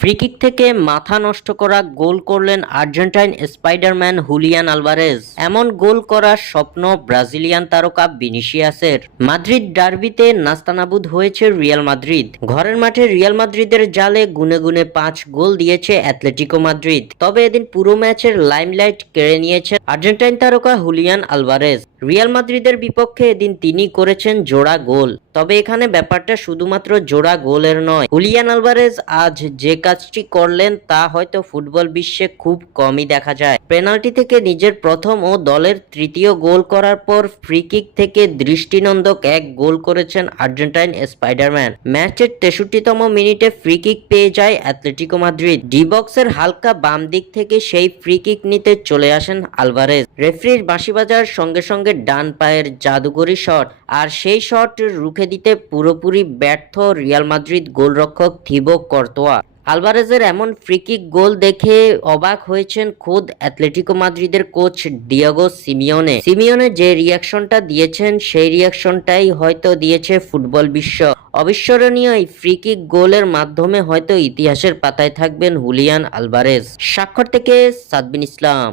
Free kick থেকে মাথা নষ্ট করা গোল করলেন আর্জেন্টাইন স্পাইডারম্যান হুলিয়ান আলভারেজ। এমন গোল করার স্বপ্ন ব্রাজিলিয়ান তারকা ভিনিসিয়াসের। মাদ্রিদ ডার্বিতে নাস্তানাবুদ হয়েছে রিয়াল মাদ্রিদ। ঘরের মাঠে রিয়াল মাদ্রিদের জালে গুনে গুনে 5 গোল দিয়েছে অ্যাটলেটিকো মাদ্রিদ। তবে এদিন পুরো ম্যাচের লাইমলাইট কেড়ে নিয়েছেন আর্জেন্টাইন তারকা হুলিয়ান আলভারেজ। রিয়াল মাদ্রিদের বিপক্ষে এদিন তিনি করেছেন জোড়া গোল। তবে এখানে ব্যাপারটা শুধুমাত্র জোড়া গোলের নয়। হুলিয়ান আলভারেজ আজ যে কাজটি করলেন তা হয়তো ফুটবল বিশ্বে খুব কমই দেখা যায়। পেনাল্টি থেকে নিজের প্রথম ও দলের তৃতীয় গোল করার পর ফ্রি কিক থেকে দৃষ্টিনন্দক এক গোল করেছেন আর্জেন্টাইন স্পাইডারম্যান। ম্যাচের 63তম মিনিটে ফ্রি কিক পেয়ে যায় অ্যাটলেটিকো মাদ্রিদ। ডি বক্সের হালকা বাম দিক থেকে সেই ফ্রি কিক নিতে চলে আসেন আলভারেজ। রেফারির বাঁশি বাজার সঙ্গে সঙ্গে ডান পায়ের জাদুকরি শট, আর সেই শট রুখে দিতে পুরোপুরি ব্যর্থ রিয়াল মাদ্রিদ গোলরক্ষক থিবো কর্তোয়া। আলভারেজের এমন ফ্রি কিক গোল দেখে অবাক হয়েছেন খোদ অ্যাটলেটিকো মাদ্রিদের কোচ ডিয়েগো সিমিওনে যে রিয়াকশনটা দিয়েছেন সেই রিয়াকশনটাই হয়তো দিয়েছে ফুটবল বিশ্ব। অবিস্মরণীয় এই ফ্রি কিক গোলের মাধ্যমে হয়তো ইতিহাসের পাতায় থাকবেন হুলিয়ান আলভারেজ। স্বাক্ষর থেকে সাদবিন ইসলাম।